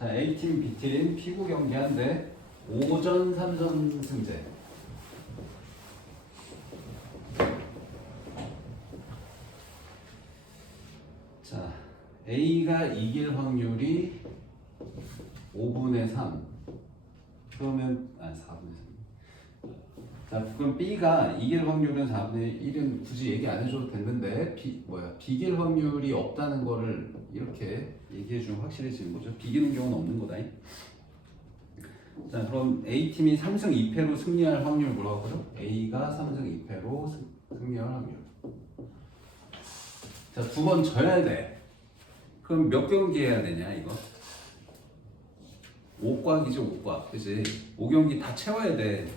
자, A팀, B팀 피구 경기한데 5전 3전 승제. 자, A가 이길 확률이 5분의 3. 그러면 4분의 3. 자, 그럼 B가 이길 확률은 4분의 1은 굳이 얘기 안 해줘도 됐는데 비길 확률이 없다는 거를 이렇게 얘기해 주면 확실해지는 거죠. 비기는 경우는 없는 거다. 자, 그럼 A팀이 3승 2패로 승리할 확률 뭐라고요? A가 3승 2패로 승리할 확률. 자, 2번 져야 돼. 그럼 몇 경기 해야 되냐, 이거? 5꽉이죠, 5꽉. 그치? 5경기 다 채워야 돼.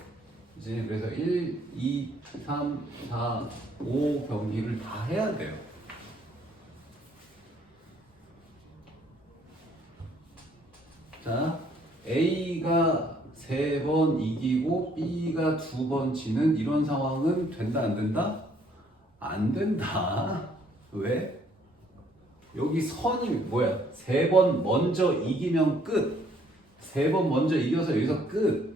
이제 그래서 1, 2, 3, 4, 5 경기를 다 해야 돼요. 자, A가 3번 이기고 B가 2번 지는 이런 상황은 된다, 안 된다? 안 된다. 왜? 여기 선이 뭐야? 3번 먼저 이기면 끝. 3번 먼저 이겨서 여기서 끝.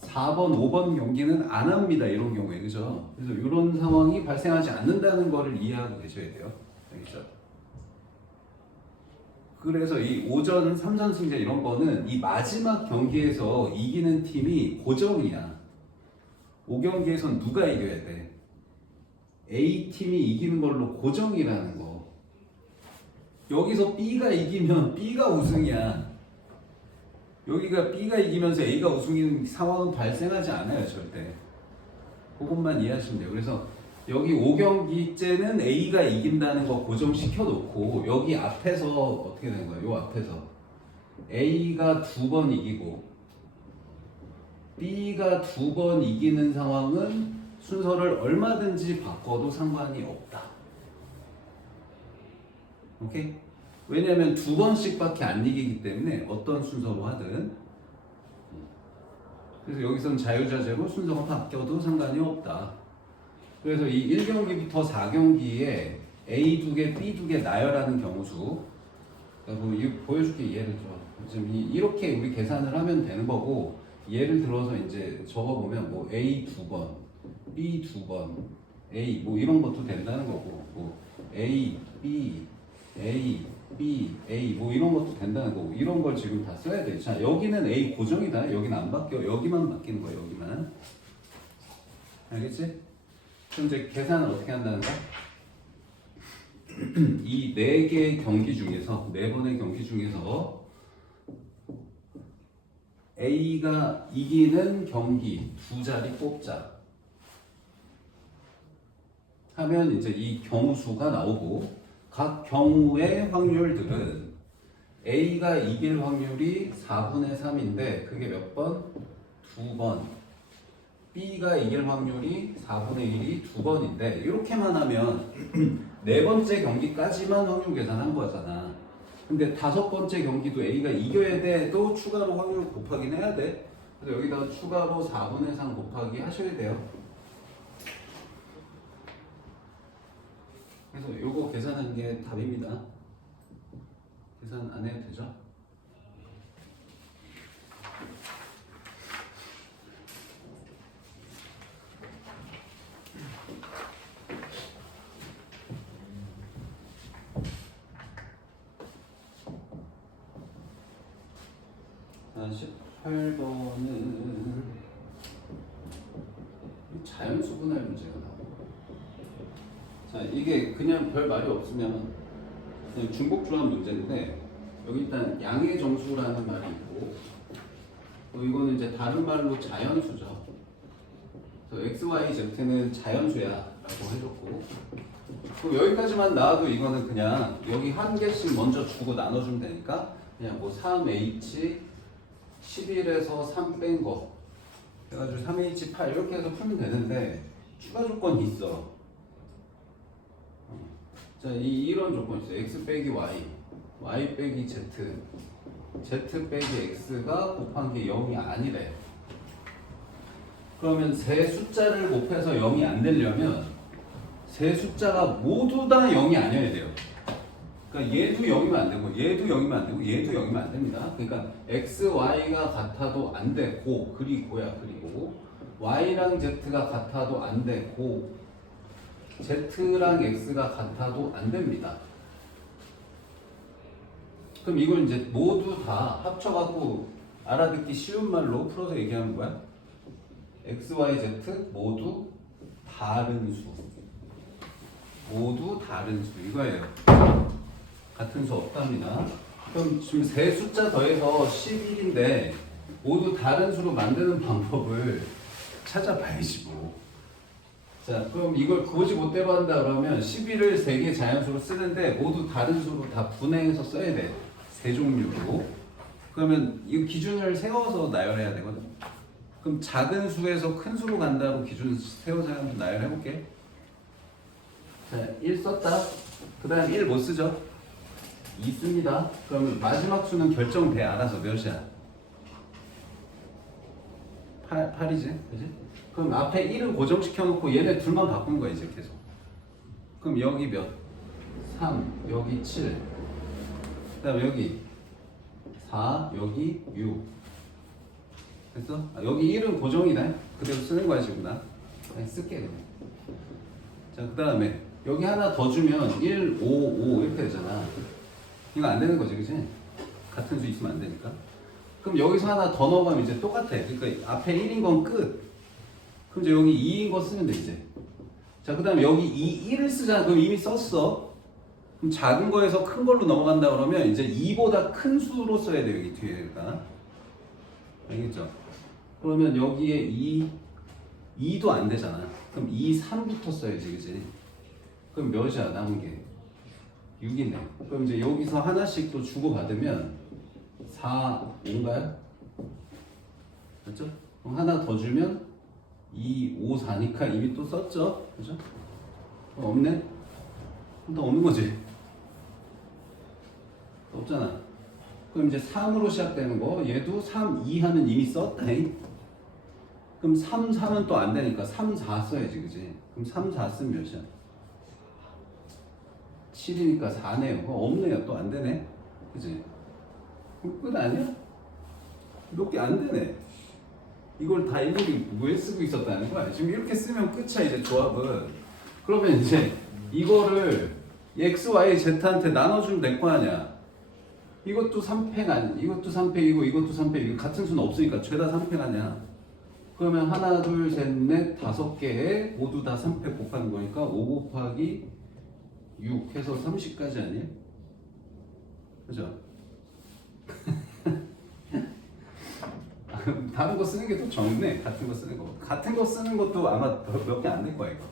4번, 5번 경기는 안 합니다. 이런 경우에. 그죠? 그래서 이런 상황이 발생하지 않는다는 거를 이해하고 계셔야 돼요. 알겠죠? 그래서 이 5전, 3전 승제 이런 거는 이 마지막 경기에서 이기는 팀이 고정이야. 5경기에선 누가 이겨야 돼? A팀이 이기는 걸로 고정이라는 거. 여기서 B가 이기면 B가 우승이야. 여기가 B가 이기면서 A가 우승인 상황은 발생하지 않아요, 절대. 그것만 이해하시면 돼요. 그래서 여기 5경기째는 A가 이긴다는 거 고정시켜 놓고 여기 앞에서 어떻게 되는 거예요? 요 앞에서 A가 2번 이기고 B가 2번 이기는 상황은 순서를 얼마든지 바꿔도 상관이 없다. 오케이? 왜냐면 2번씩밖에 안 이기기 때문에 어떤 순서로 하든. 그래서 여기서는 자유자재로 순서가 바뀌어도 상관이 없다. 그래서 이 1경기부터 4경기에 A 2개, B 2개 나열하는 경우수. 그러니까 뭐 보여줄게, 예를 들어. 지금 이렇게 우리 계산을 하면 되는 거고, 예를 들어서 이제 적어보면 뭐 A 2번, B 2번, A 뭐 이런 것도 된다는 거고, 뭐 A, B, A, B, A 뭐 이런 것도 된다는 거고, 이런 걸 지금 다 써야 돼. 자, 여기는 A 고정이다. 여기는 안 바뀌어. 여기만 바뀌는 거야. 여기만. 알겠지? 그럼 이제 계산을 어떻게 한다는 거야? 이 4개의 경기 중에서 4번의 경기 중에서 A가 이기는 경기 2자리 뽑자 하면 이제 이 경우수가 나오고, 각 경우의 확률들은 A가 이길 확률이 4분의 3인데 그게 몇 번? 2번. B가 이길 확률이 4분의 1이 2번인데 이렇게만 하면 4번째 경기까지만 확률 계산한 거잖아. 근데 5번째 경기도 A가 이겨야 돼도 추가로 확률 곱하긴 해야 돼. 그래서 여기다가 추가로 4분의 3 곱하기 하셔야 돼요. 그래서 요거 계산하는 게 답입니다. 계산 안 해도 되죠? 자, 18번은 자연수 분할 문제가 나와요. 자, 이게 그냥 별 말이 없으면 그냥 중복조합 문제인데, 여기 일단 양의 정수라는 말이 있고, 또 이거는 이제 다른 말로 자연수죠. 그래서 x, y, z는 자연수야 라고 해줬고, 그럼 여기까지만 나와도 이거는 그냥 여기 한 개씩 먼저 주고 나눠주면 되니까 그냥 뭐 3h 11에서 3 뺀 거 해가지고 3h 8 이렇게 해서 풀면 되는데, 추가 조건이 있어. 자, 이런 조건이 있어요. x 빼기 y, y 빼기 z, z 빼기 x가 곱한 게 0이 아니래. 그러면 세 숫자를 곱해서 0이 안 되려면 세 숫자가 모두 다 0이 아니어야 돼요. 그러니까 얘도 0이면 안 되고 얘도 0이면 안 되고 얘도 0이면 안 됩니다. 그러니까 x, y가 같아도 안 되고 그리고야 그리고 y랑 z가 같아도 안 되고 z랑 x가 같아도 안 됩니다. 그럼 이걸 이제 모두 다 합쳐갖고 알아듣기 쉬운 말로 풀어서 얘기하는 거야. x, y, z 모두 다른 수. 모두 다른 수 이거예요. 같은 수 없답니다. 그럼 지금 세 숫자 더해서 11인데 모두 다른 수로 만드는 방법을 찾아봐야지 뭐. 자, 그럼 이걸 굳이 못대로 한다 그러면 11을 3개 자연수로 쓰는데 모두 다른 수로 다 분해해서 써야 돼. 세 종류로. 그러면 이 기준을 세워서 나열해야 되거든. 그럼 작은 수에서 큰 수로 간다고 기준 세워서 한번 나열해볼게. 자, 1 썼다. 그 다음 1 못 쓰죠? 2 씁니다. 그러면 마지막 수는 결정돼. 알아서 몇이야? 8이지? 그지? 그럼 앞에 1을 고정시켜놓고 얘네 둘만 바꾸는 거야 이제 계속. 그럼 여기 몇? 3, 여기 7. 그 다음 여기 4, 여기 6. 됐어? 여기 1은 고정이네. 그대로 쓰는 거야 지금 나. 그냥 쓸게 그냥. 자, 그 다음에 여기 하나 더 주면 1, 5, 5 이렇게 되잖아. 이거 안 되는 거지, 그치? 같은 수 있으면 안 되니까. 그럼 여기서 하나 더 넣어가면 이제 똑같아. 그러니까 앞에 1인 건 끝. 그럼 이제 여기 2인 거 쓰면 돼, 이제. 자, 그 다음에 여기 1을 쓰잖아. 그럼 이미 썼어. 그럼 작은 거에서 큰 걸로 넘어간다 그러면 이제 2보다 큰 수로 써야 돼, 여기 뒤에가. 알겠죠? 그러면 여기에 2도 안 되잖아. 그럼 2, 3부터 써야지, 그치? 그럼 몇이야, 남은 게? 6이네. 그럼 이제 여기서 하나씩 또 주고받으면 4, 5인가요? 맞죠? 그럼 하나 더 주면 2, 5, 4니까 이미 또 썼죠? 그죠? 없네? 또 없는 거지? 없잖아. 그럼 이제 3으로 시작되는 거, 얘도 3, 2 하면 이미 썼다. 그럼 3, 3은 또 안 되니까 3, 4 써야지, 그지? 그럼 3, 4 쓰면 몇이야? 7이니까 4네요. 없네요. 또 안 되네. 그지? 끝 아니야? 몇 개 안 되네. 이걸 다 일일이 왜 쓰고 있었다는 거야? 지금 이렇게 쓰면 끝이야, 이제 조합은. 그러면 이제 이거를 x, y, z한테 나눠주면 될 거 아니야. 이것도 3팩 아니야. 이것도 3팩이고 이것도 3팩이고 같은 수는 없으니까 죄다 3팩 아니야. 그러면 하나, 둘, 셋, 넷, 5개에 모두 다 3팩 곱하는 거니까 5 곱하기 6 해서 30까지 아니에요? 그죠? 다른 거 쓰는 게 더 적네. 같은 거 쓰는 거. 같은 거 쓰는 것도 아마 몇 개 안 될 거야, 이거.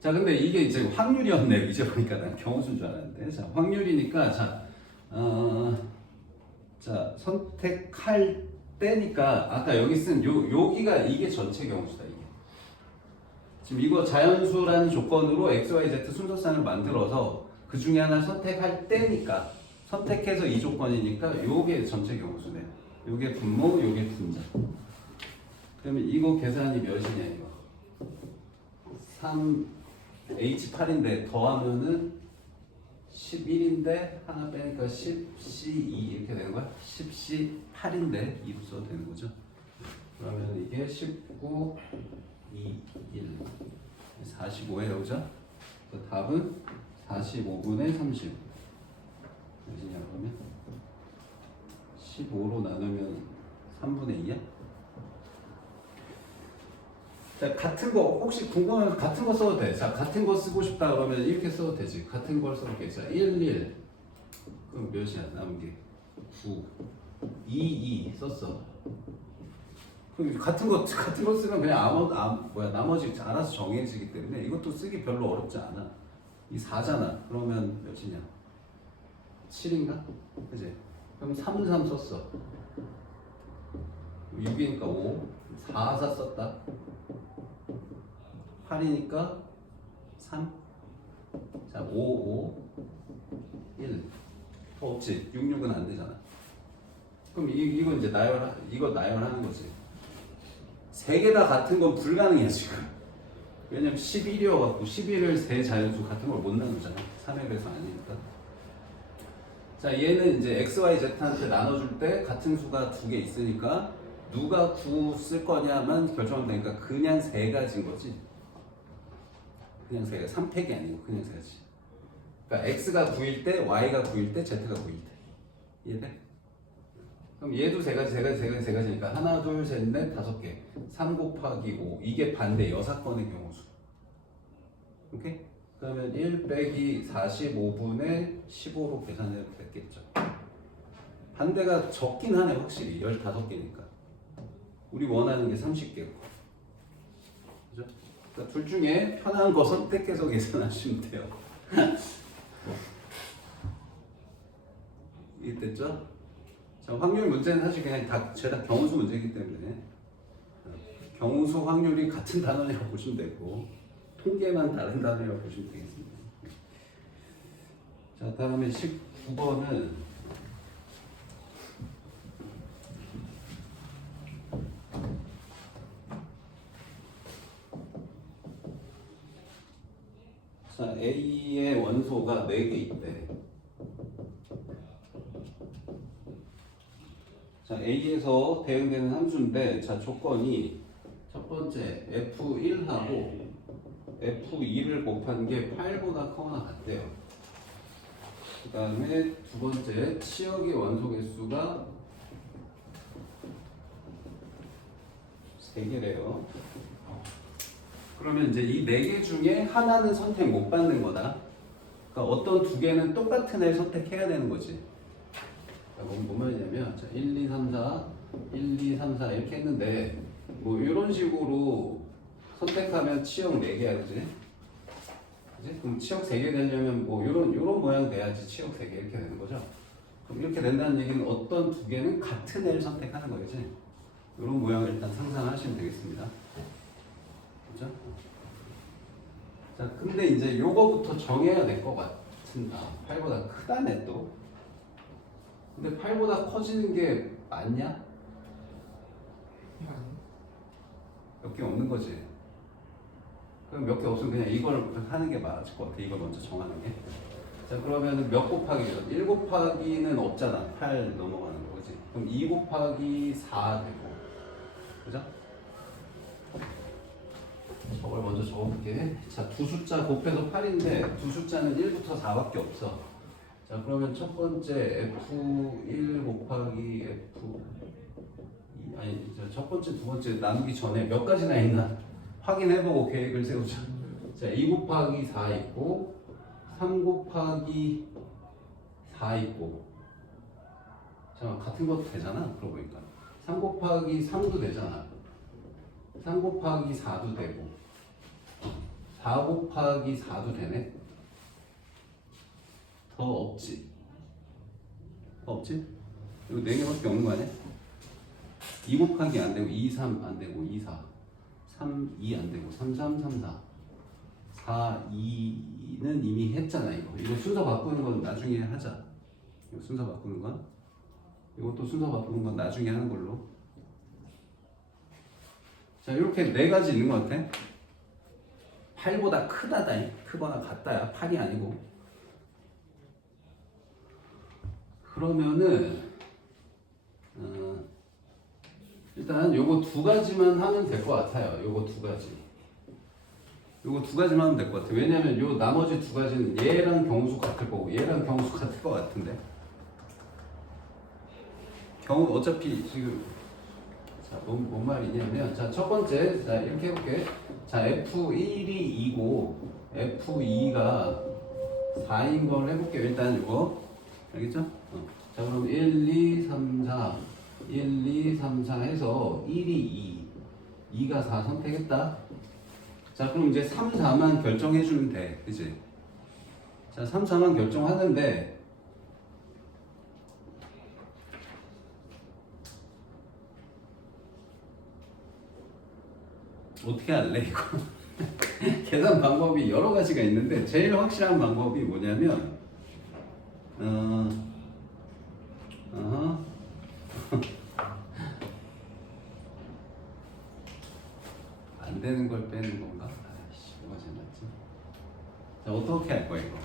자, 근데 이게 이제 확률이었네. 이제 보니까 난 경우수인 줄 알았는데. 자, 확률이니까, 자, 선택할 때니까, 아까 여기 쓴 여기가 이게 전체 경우수다, 이게. 지금 이거 자연수라는 조건으로 x, y, z 순서상을 만들어서 그 중에 하나 선택할 때니까 선택해서 이 조건이니까 요게 전체 경우수네. 요게 분모, 요게 분자. 그러면 이거 계산이 몇이냐 이거. 3H8인데 더하면은 11인데 하나 빼니까 10C2 이렇게 되는 거야. 10C8인데 2로 써도 되는 거죠. 그러면 이게 19, 2, 1, 45예요, 그죠? 그 답은 45분의 30. 몇이냐 그러면? 15로 나누면 3분의 2야? 자, 같은 거 혹시 궁금하면 같은 거 써도 돼. 자, 같은 거 쓰고 싶다 그러면 이렇게 써도 되지. 같은 걸 써볼게. 자, 1, 1. 그럼 몇이야? 남은 게 9, 2, 2 썼어. 그럼 같은 거 쓰면 그냥 나머지 알아서 정해지기 때문에 이것도 쓰기 별로 어렵지 않아. 이 4잖아. 그러면 몇이냐? 7인가? 그지? 그럼 3, 3 썼어. 6이니까 5. 4, 4 썼다. 8이니까 3. 자, 5, 5, 1. 더 없지? 6, 6은 안 되잖아. 그럼 이거 이제 나열하는 거지. 세 개 다 같은 건 불가능이야, 지금. 왜냐면 11이어갖고 11을 세 자연수 같은 걸 못 나누잖아. 3의 배수 아니니까. 자, 얘는 이제 x, y, z한테 나눠줄 때 같은 수가 두 개 있으니까 누가 9 쓸 거냐만 결정하면 되니까 그냥 세 가지인 거지. 그냥 세 가지. 3팩이 아니고 그냥 세 가지. 그러니까 x가 9일 때, y가 9일 때, z가 9일 때. 이해돼? 그럼 얘도 세 가지, 세 가지, 세 가지, 세 가지니까 하나, 둘, 셋, 넷, 다섯 개. 3 곱하기 5. 이게 반대 여사건의 경우수. 오케이? 그러면 1 빼기 45분의 15로 계산해도 됐겠죠. 반대가 적긴 하네 확실히. 15개니까. 우리 원하는 게 30개고. 그죠? 그러니까 둘 중에 편한 거 선택해서 계산하시면 돼요. 이해됐죠? 자, 확률 문제는 사실 그냥 다 죄다 경우수 문제이기 때문에 경우수 확률이 같은 단원이라고 보시면 되고 통계만 다른 단원이라고 보시면 되겠습니다. 자, 다음에 19번은 자, A의 원소가 4개 있대. 자, A에서 대응되는 함수인데, 자, 조건이 첫 번째 F1하고 F2를 곱한 게 8보다 커거나 같대요. 그 다음에 두 번째 치역의 원소 개수가 3개래요. 그러면 이제 이 4개 중에 하나는 선택 못 받는 거다. 그러니까 어떤 두 개는 똑같은 애를 선택해야 되는 거지. 뭔 말이냐면, 자, 1, 2, 3, 4, 1, 2, 3, 4 이렇게 했는데, 뭐, 이런 식으로 선택하면 치역 4개야, 그지? 그지? 그럼 치역 3개 되려면, 뭐, 요런 모양 돼야지 치역 3개 이렇게 되는 거죠? 그럼 이렇게 된다는 얘기는 어떤 두 개는 같은 애를 선택하는 거지? 요런 모양을 일단 상상하시면 되겠습니다. 그죠? 자, 근데 이제 요거부터 정해야 될 것 같은다. 8보다 크다네, 또. 근데 8보다 커지는 게 맞냐? 몇 개 없는 거지. 그럼 몇 개 없으면 그냥 이걸 하는 게 맞을 것 같아. 이걸 먼저 정하는 게. 자, 그러면 몇 곱하기죠? 1 곱하기는 없잖아. 8 넘어가는 거지. 그럼 2 곱하기 4 되고. 그죠? 저걸 먼저 적어볼게. 자, 두 숫자 곱해서 8인데 두 숫자는 1부터 4밖에 없어. 자, 그러면 첫 번째 F1 곱하기 F2 아니, 첫 번째, 두 번째 나누기 전에 몇 가지나 있나 확인해보고 계획을 세우자. 자, 2 곱하기 4 있고 3 곱하기 4 있고 자, 같은 것도 되잖아. 그러고 보니까 3 곱하기 3도 되잖아. 3 곱하기 4도 되고 4 곱하기 4도 되네. 더 없지? 더 없지? 이거 4개밖에 없는 거 아니야? 2 곱하기 안 되고 2, 3 안 되고 2, 4 3, 2 안 되고 3, 3, 3, 4 4, 2는 이미 했잖아. 이거 순서 바꾸는 건 나중에 하자. 이거 순서 바꾸는 건 이것도 순서 바꾸는 건 나중에 하는 걸로. 자, 이렇게 4가지 있는 것 같아. 8보다 크다다. 크거나 같다야. 8이 아니고. 그러면은 일단 요거 2가지만 하면 될 것 같아요. 요거 2가지. 요거 2가지만 하면 될 것 같아요. 왜냐면 요 나머지 2가지는 얘랑 경우수 같을 거고 얘랑 경우수 같을 것 같은데. 경우 어차피 지금 자, 뭔 말이냐면 자, 첫 번째 자, 이렇게 해볼게. 자, F1이 2고 F2가 4인 걸 해볼게요. 일단 요거 알겠죠? 자, 그럼 1, 2, 3, 4 1, 2, 3, 4 해서 1이 2 2가 4 선택했다. 자, 그럼 이제 3, 4만 결정해주면 돼. 그치? 자, 3, 4만 결정하는데 어떻게 할래 이거? 계산 방법이 여러 가지가 있는데 제일 확실한 방법이 뭐냐면 안 되는 걸 빼는 건가? 아이씨. 자, 어떻게 할 거야 이거?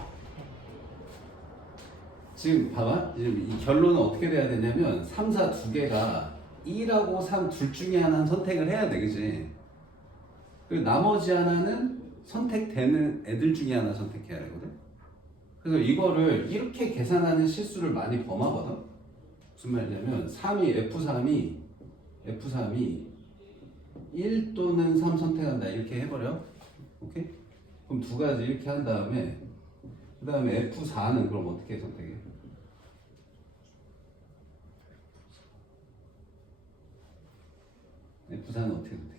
지금 봐봐. 지금 이 결론은 어떻게 돼야 되냐면 3, 4 두 개가 2하고 3 둘 중에 하나는 선택을 해야 돼, 그지? 그리고 나머지 하나는 선택되는 애들 중에 하나 선택해야 되거든. 그래서 이거를 이렇게 계산하는 실수를 많이 범하거든. 무슨 말이냐면 3이 F3이 1 또는 3 선택한다 이렇게 해버려. 오케이? 그럼 두 가지 이렇게 한 다음에 그 다음에 F4는 그럼 어떻게 선택해? F4는 어떻게 선택해?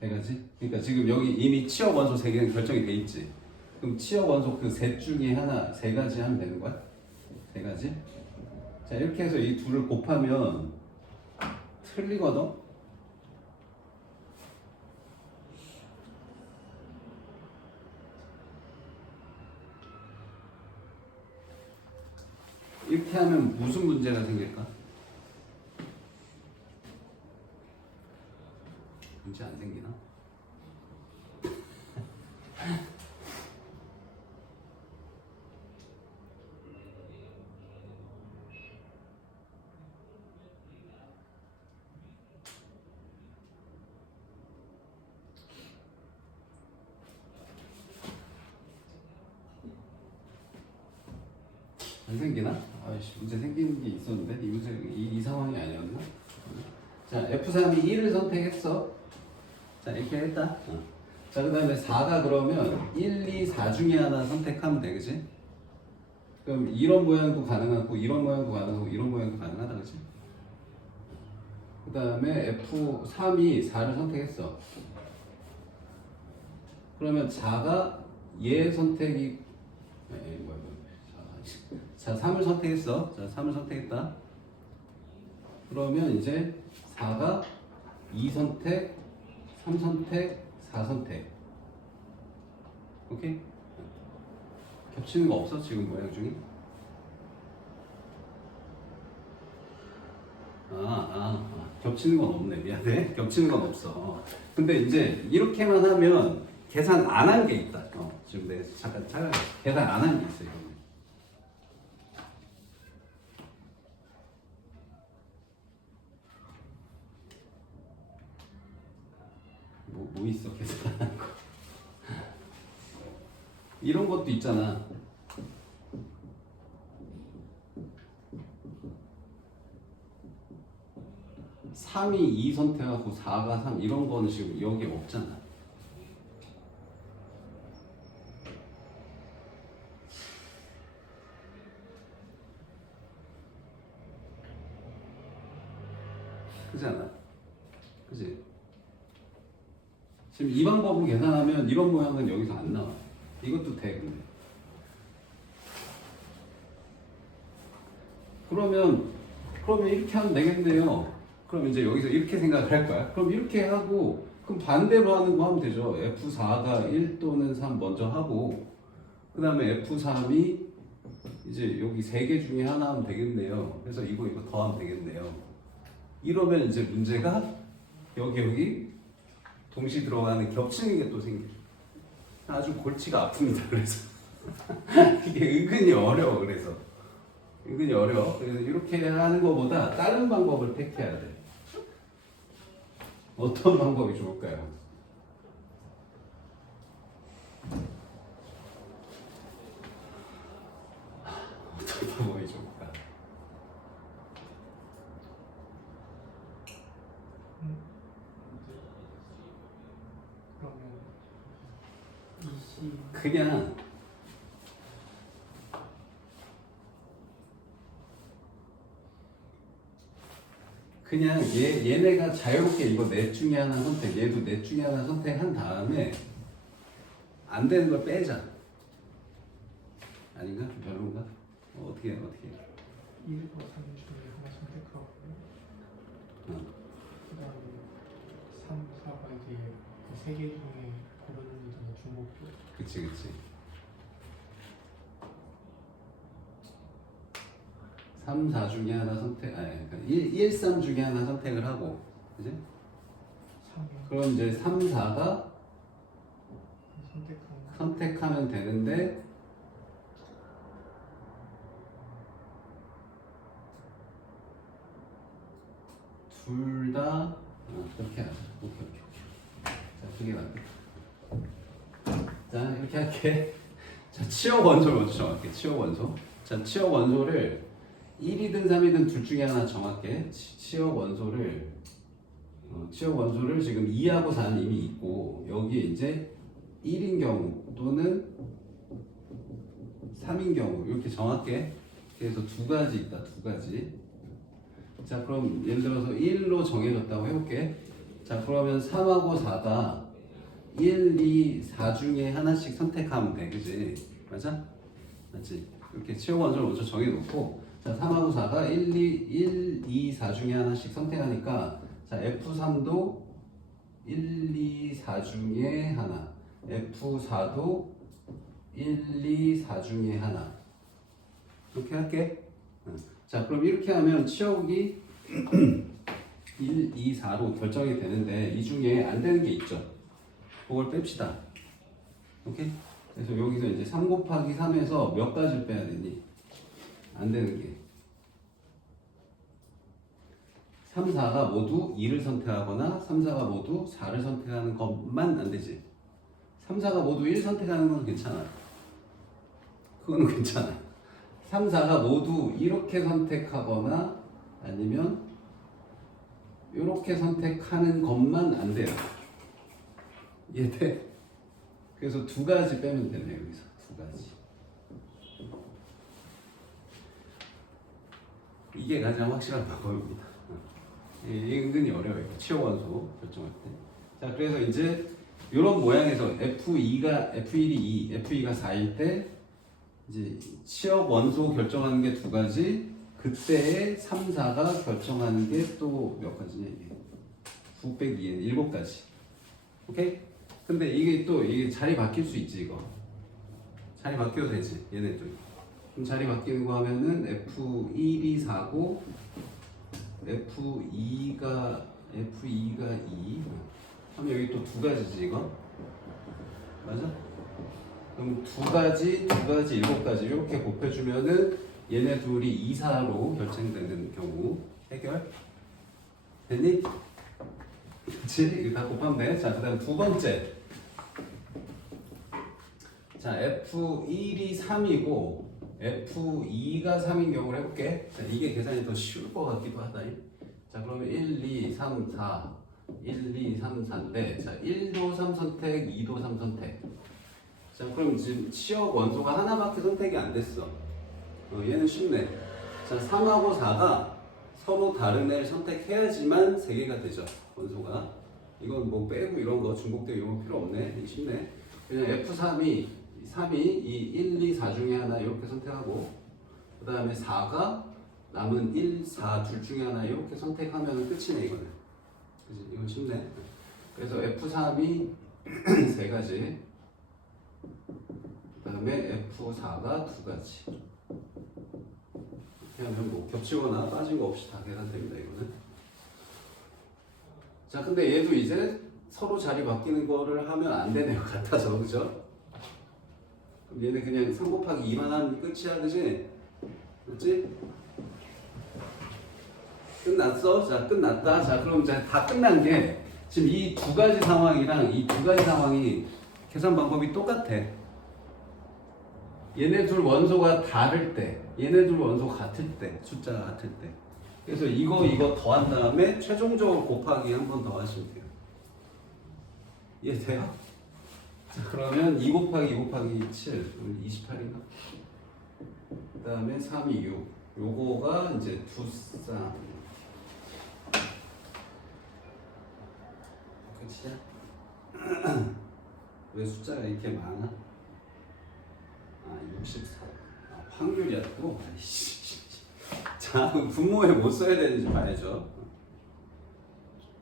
세 가지? 그러니까 지금 여기 이미 치역 원소 세 개는 결정이 돼 있지. 그럼 치역 원소 그 셋 중에 하나 세 가지 하면 되는 거야? 세 가지? 자, 이렇게 해서 이 둘을 곱하면 틀리거든? 이렇게 하면 무슨 문제가 생길까? 문제 안 생기나? 안 생기나? 아이씨, 문제 생기는 게 있었는데 이 문제 이 상황이 아니었나? 자, F3이 1을 선택했어. 자, 이렇게 했다. 자, 그 다음에 4가 그러면 1, 2, 4 중에 하나 선택하면 돼, 그치? 그럼 이런 모양도 가능하고 이런 모양도 가능하고 이런 모양도 가능하다, 그치? 그 다음에 F3이 4를 선택했어. 그러면 4가 얘 선택이 자, 3을 선택했어. 자, 3을 선택했다. 그러면 이제 4가 2 선택, 3 선택, 4 선택. 오케이? 겹치는 거 없어? 지금 모양 중에? 겹치는 건 없네. 미안해. 겹치는 건 없어. 근데 이제 이렇게만 하면 계산 안 한 게 있다. 지금 내가 잠깐 찾아가. 계산 안 한 게 있어, 이거. 뭐 있어, 계산하는 거. 이런 것도 있잖아. 3이 2 선택하고 4가 3 이런 거는 지금 여기 없잖아. 그렇지 않아? 그치? 지금 이 방법으로 계산하면 이런 모양은 여기서 안 나와. 이것도 돼, 근데. 그러면 이렇게 하면 되겠네요. 그럼 이제 여기서 이렇게 생각을 할 거야. 그럼 이렇게 하고, 그럼 반대로 하는 거 하면 되죠. F4가 1 또는 3 먼저 하고, 그 다음에 F3이 이제 여기 세 개 중에 하나 하면 되겠네요. 그래서 이거 더 하면 되겠네요. 이러면 이제 문제가 여기 동시 들어가는 겹치는 게 또 생겨요. 아주 골치가 아픕니다. 그래서 이게 은근히 어려워. 그래서 은근히 어려워. 그래서 이렇게 하는 것보다 다른 방법을 택해야 돼. 어떤 방법이 좋을까요? 어떤 방법이 좋을까? 그냥 얘네가 자유롭게 이거 넷 중에 하나 선택, 얘도 넷 중에 하나 선택한 다음에 안 되는 걸 빼자. 아닌가? 별론가? 어떻게 해? 1과 3 중에 하나 선택하고 그 다음에 3, 4가 이제 그 3개 중에 고르는 거잖아. 중복도. 그치. 3, 4 중에 하나 선택, 그러니까 1, 3 중에 하나 선택을 하고, 그지? 그럼 이제 3, 4가 선택하면 되는데 둘 다 그렇게 하자. 오케이. 자, 그게 맞다. 자, 이렇게 할게. 자, 치역 원소를 먼저 정할게. 치역 원소. 자, 치역 원소를 1이든 3이든 둘 중에 하나 정할게. 치역 원소를 지금 2하고 4는 이미 있고 여기에 이제 1인 경우 또는 3인 경우 이렇게 정할게. 그래서 두 가지 있다. 두 가지. 자, 그럼 예를 들어서 1로 정해졌다고 해볼게. 자, 그러면 3하고 4가 1, 2, 4 중에 하나씩 선택하면 돼. 그지? 맞아? 맞지? 이렇게 치역 원소를 먼저 정해놓고 자, 3하고 4가 1, 2, 4 중에 하나씩 선택하니까 자, F3도 1, 2, 4 중에 하나 F4도 1, 2, 4 중에 하나 이렇게 할게. 자, 그럼 이렇게 하면 치역이 1, 2, 4로 결정이 되는데 이 중에 안 되는 게 있죠. 그걸 뺍시다. 오케이? 그래서 여기서 이제 3 곱하기 3에서 몇 가지를 빼야 되니? 안 되는 게 3, 4가 모두 2를 선택하거나 3, 4가 모두 4를 선택하는 것만 안 되지. 3, 4가 모두 1 선택하는 건 괜찮아. 그거는 괜찮아. 3, 4가 모두 이렇게 선택하거나 아니면 이렇게 선택하는 것만 안 돼요. 이해돼? 그래서 두 가지 빼면 되네. 여기서 두 가지. 이게 가장 확실한 방법입니다. 이게 은근히 어려워요. 치역 원소 결정할 때. 자, 그래서 이제 이런 모양에서 F2가 F1이 2, F2가 4일 때 이제 치역 원소 결정하는 게 두 가지. 그때에 3, 4가 결정하는 게 또 몇 가지냐 이게 9 빼기 2는 7가지. 오케이? 근데 이게 또 이게 자리 바뀔 수 있지 이거. 자리 바뀌어도 되지 얘네들. 그럼 자리 바뀌는 거 하면은 F1이 4고 F2가 2 하면 여기 또 두 가지지 이거. 맞아? 그럼 두 가지 7가지 이렇게 곱해주면은 얘네 둘이 2, 4로 결정되는 경우 해결 됐니? 그치? 이거 다 곱하면 돼. 자, 그 다음 두 번째. 자, F1이 3이고 F2가 3인 경우를 해볼게. 자, 이게 계산이 더 쉬울 것 같기도 하다. 자, 그러면 1, 2, 3, 4 1, 2, 3, 4인데 자, 1도 3 선택, 2도 3 선택. 자, 그럼 지금 치역 원소가 하나밖에 선택이 안 됐어. 얘는 쉽네. 자, 3하고 4가 서로 다른 애를 선택해야지만 3개가 되죠. 원소가. 이건 뭐 빼고 이런 거 중복되고 이런 거 필요 없네. 쉽네. 그냥 F3이 이 1, 2, 4 중에 하나 이렇게 선택하고 그 다음에 4가 남은 1, 4 둘 중에 하나 이렇게 선택하면 끝이네 이거는. 그치? 이건 쉽네. 그래서 F3이 3가지 그 다음에 F4가 2가지 이렇게 하면 뭐 겹치거나 빠진 거 없이 다 계산됩니다 이거는. 자, 근데 얘도 이제 서로 자리 바뀌는 거를 하면 안 되네요. 같아서. 그죠? 그럼 얘는 그냥 3 곱하기 2만 하면 끝이야. 그지? 그렇지? 끝났어? 자, 끝났다. 자, 그럼 이제 다 끝난 게 지금 이 두 가지 상황이랑 이 두 가지 상황이 계산 방법이 똑같아. 얘네 둘 원소가 다를 때, 얘네 둘 원소 같을 때, 숫자가 같을 때. 그래서 이거 더한 다음에 최종적으로 곱하기 한 번 더 하시면 돼요. 이해돼요? 자, 그러면 2 곱하기 2 곱하기 7, 28인가? 그 다음에 3이 6. 요거가 이제 두 쌍. 끝이야? 왜 숫자가 이렇게 많아? 64. 확률이야 또? 아이씨. 자, 그럼 분모에 뭐 써야 되는지 봐야죠.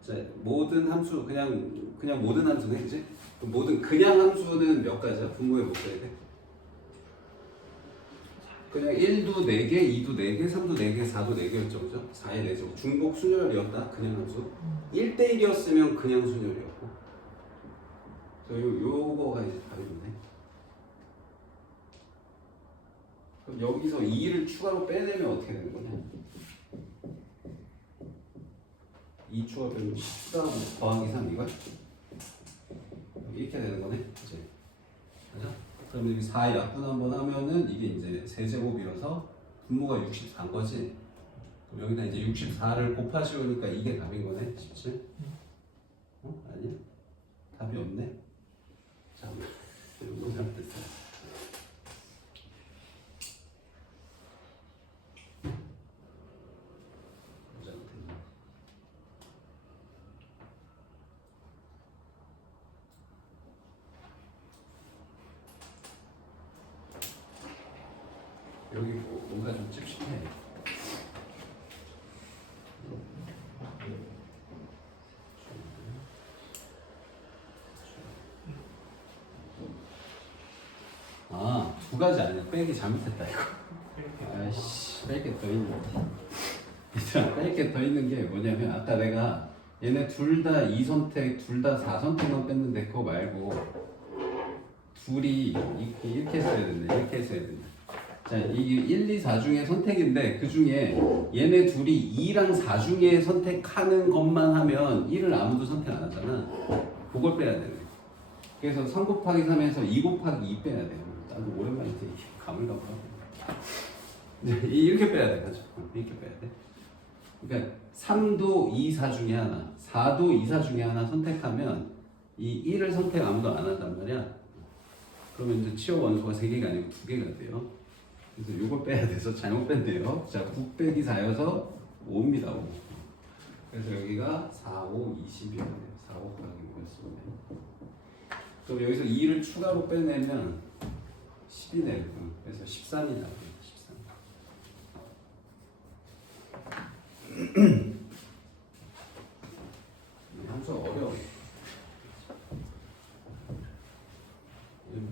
자, 모든 함수 그냥 모든 함수네, 그지? 모든 그냥 함수는 몇 가지야? 분모에 뭐 써야 돼? 그냥 1도 4개, 2도 4개, 3도 4개, 4도 4개였죠. 그죠? 4의 4제곱. 중복 순열이었다. 그냥 함수. 1대1이었으면 그냥 순열이었고. 그래서 요거가 이제 답이네. 그럼 여기서 2를 추가로 빼내면 어떻게 되는 거냐? 2 추가 빼면 14 더하기 3 이걸? 이렇게 되는 거네. 그치? 맞아? 그럼 여기 4 약분 한번 하면은 이게 이제 세제곱이어서 분모가 64인 거지. 그럼 여기다 이제 64를 곱하시오니까 이게 답인 거네. 17? 아니야? 답이 없네. 잠깐만. 이거 잘못됐어. 여기 뭔가 좀 찝찝해. 아, 두 가지 아니야. 빼기 잘못했다 이거. 아이씨, 뺄 게 더 있는 얘들아, 뺄 게 더 있는 게 뭐냐면 아까 내가 얘네 둘 다 2선택, 둘 다 4선택만 뺐는데 그거 말고 둘이 이렇게 써야 된다. 이렇게 써야 된다. 자, 이게 1, 2, 4 중에 선택인데 그 중에 얘네 둘이 2랑 4 중에 선택하는 것만 하면 1을 아무도 선택 안 하잖아. 그걸 빼야 되네. 그래서 3 곱하기 3에서 2 곱하기 2 빼야 돼요. 나도 오랜만에 이렇게 가물가물하고. 이렇게 빼야 돼. 그렇죠? 이렇게 빼야 돼. 그러니까 3도 2, 4 중에 하나, 4도 2, 4 중에 하나 선택하면 이 1을 선택 아무도 안 한단 말이야. 그러면 이제 치호 원소가 3개가 아니고 2개가 돼요. 그래서 이걸 빼야 돼서 잘못 뺐네요. 자, 9 빼기 4여서 5입니다. 5. 그래서 여기가 4, 5, 20이었네요. 4 곱하기 5였습니다. 그럼 여기서 2를 추가로 빼내면 10이네요. 그래서 13이 나와요. 13. 함수 어려워.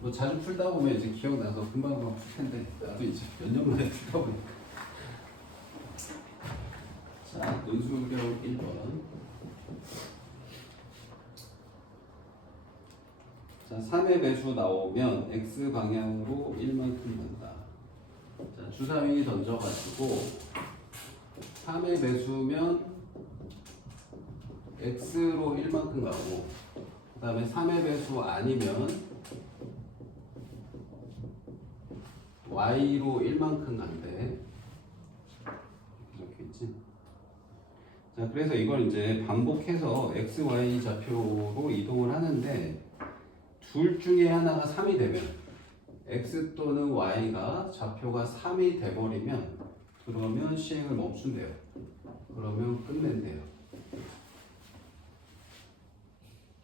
뭐 자주 풀다 보면 이제 기억나서 금방 풀 텐데 나도 이제 몇 년 만에 풀다 보니까. 자, 논술경 1번. 자, 3의 배수 나오면 x 방향으로 1만큼 간다. 자, 주사위 던져가지고 3의 배수면 x로 1만큼 가고 그 다음에 3의 배수 아니면 y로 1만큼 간대. 이렇게 있지. 자, 그래서 이걸 이제 반복해서 x, y 좌표로 이동을 하는데 둘 중에 하나가 3이 되면 x 또는 y가 좌표가 3이 돼버리면 그러면 시행을 멈춘대요. 그러면 끝낸대요.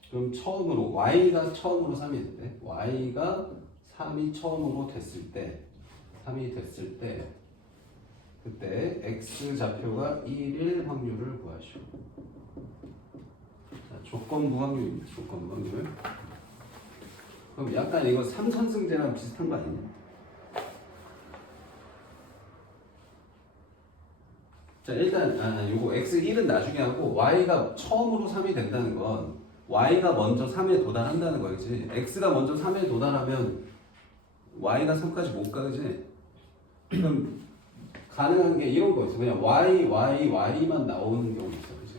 그럼 처음으로 y가 처음으로 3이 됐대. y가 3이 처음으로 됐을 때 3이 됐을 때 그때 x 좌표가 1일 확률을 구하시오. 자, 조건부 확률입니다. 조건부 확률. 그럼 약간 이거 3선승제랑 비슷한 거 아니냐? 자, 일단 요거 x1은 나중에 하고 y가 처음으로 3이 된다는 건 y가 먼저 3에 도달한다는 거지. x가 먼저 3에 도달하면 y가 3까지 못 가, 그지? 그럼 가능한 게 이런 거 있어. 그냥 y만 나오는 경우 있어, 그지?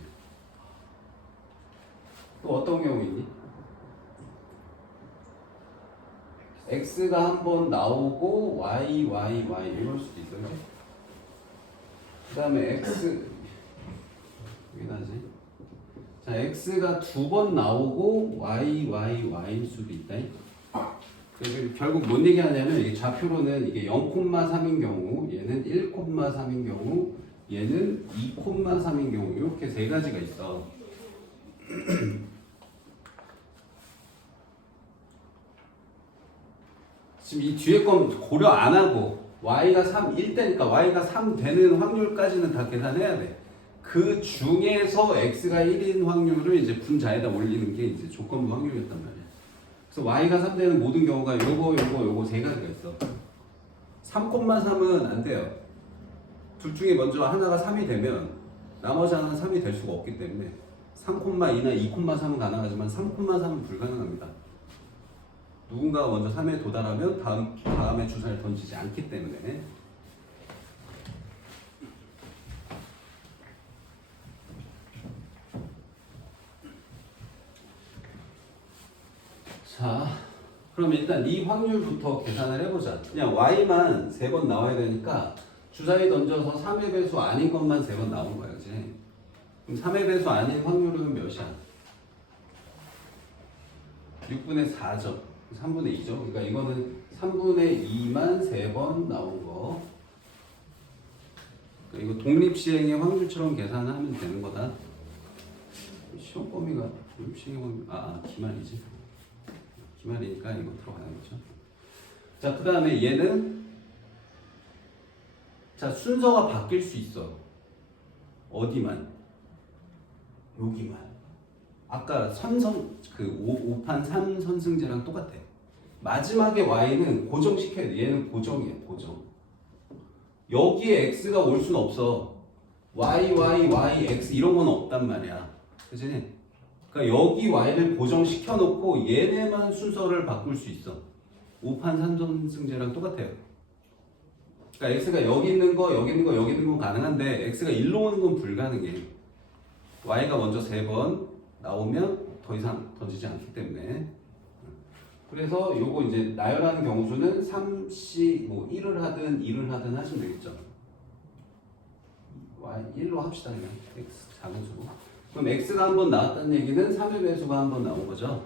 또 어떤 경우 있니? x가 한 번 나오고 y 이럴 수도 있어, 그지? 그 다음에 x 여기다 하지. 자, x가 2번 나오고 y일 수도 있다. 결국 뭔 얘기 하냐면 이게 좌표로는 이게 0,3인 경우, 얘는 1,3인 경우, 얘는 2,3인 경우 이렇게 세 가지가 있어. 지금 이 뒤에 건 고려 안 하고 y가 3일 때니까 y가 3 되는 확률까지는 다 계산해야 돼. 그 중에서 x가 1인 확률을 이제 분자에다 올리는 게 이제 조건부 확률이었단 말이야. 그래서 y가 3 되는 모든 경우가 요거 세 가지가 있어. 3,3은 안 돼요. 둘 중에 먼저 하나가 3이 되면 나머지 하나는 3이 될 수가 없기 때문에 3,2나 2,3은 가능하지만 3,3은 불가능합니다. 누군가가 먼저 3에 도달하면 다음에 주사를 던지지 않기 때문에. 자, 그럼 일단 이 확률부터 계산을 해보자. 그냥 y만 3번 나와야 되니까 주사위 던져서 3의 배수 아닌 것만 3번 나온 거야, 그치? 그럼 3의 배수 아닌 확률은 몇이야? 6분의 4죠. 3분의 2죠. 그러니까 이거는 3분의 2만 3번 나온 거. 그러니까 이거 독립시행의 확률처럼 계산하면 되는 거다. 시험 범위가 독립시행의 확률, 기말이지. 기말이니까 이거 들어가는 거죠. 자, 그 다음에 얘는 자, 순서가 바뀔 수 있어. 어디만? 여기만. 아까 그 5판 3선승제랑 똑같아. 마지막에 y는 고정시켜야 돼. 얘는 고정이야, 고정. 여기에 x가 올 수는 없어. y, x 이런 건 없단 말이야. 그치? 그러니까 여기 y를 고정시켜 놓고 얘네만 순서를 바꿀 수 있어. 5판 3선승제랑 똑같아요. 그러니까 x가 여기 있는 거, 여기 있는 거, 여기 있는 건 가능한데 x가 일로 오는 건 불가능해. y가 먼저 3번 나오면 더 이상 던지지 않기 때문에. 그래서 요거 이제 나열하는 경우수는 3씩 뭐 1을 하든 2를 하든 하시면 되겠죠. y 1로 합시다 그냥. x 작은 수로. 그럼 x가 한 번 나왔다는 얘기는 3의 배수가 한 번 나온 거죠.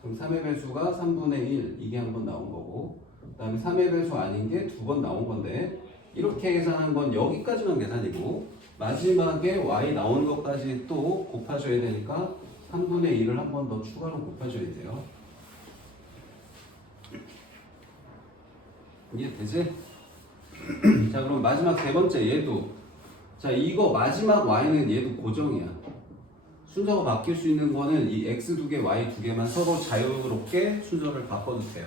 그럼 3의 배수가 3분의 1 이게 한 번 나온 거고, 그 다음에 3의 배수 아닌 게 2번 나온 건데, 이렇게 계산한 건 여기까지만 계산이고 마지막에 y 나오는 것까지 또 곱하셔야 되니까 3분의 1을 한 번 더 추가로 곱하셔야 돼요. 이해되지? 자, 그럼 마지막 세 번째 얘도, 자, 이거 마지막 y는 얘도 고정이야. 순서가 바뀔 수 있는 거는 이 x 2개, y 2개만 서로 자유롭게 순서를 바꿔주세요.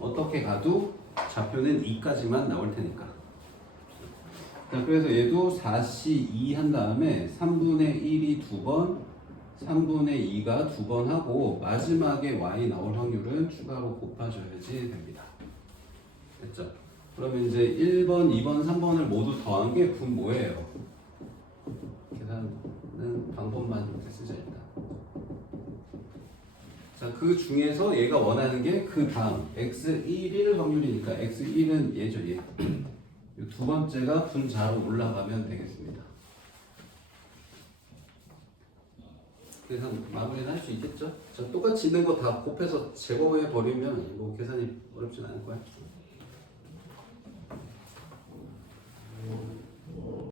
어떻게 가도 좌표는 2까지만 나올 테니까. 자, 그래서 얘도 4C 2 한 다음에 3분의 1이 2번, 3분의 2가 2번 하고 마지막에 y 나올 확률은 추가로 곱하셔야지 됩니다. 됐죠? 그러면 이제 1번, 2번, 3번을 모두 더한 게 분모예요. 계산은 방법만 이렇게 쓰자 일단. 자, 그 중에서 얘가 원하는 게 그 다음 x1일 확률이니까 x1은 얘죠, 얘. 이 두 번째가 분자로 올라가면 되겠습니다. 그래서 마무리는 할 수 있겠죠? 자, 똑같이 있는 거 다 곱해서 제곱해 버리면 뭐 계산이 어렵진 않을 거야.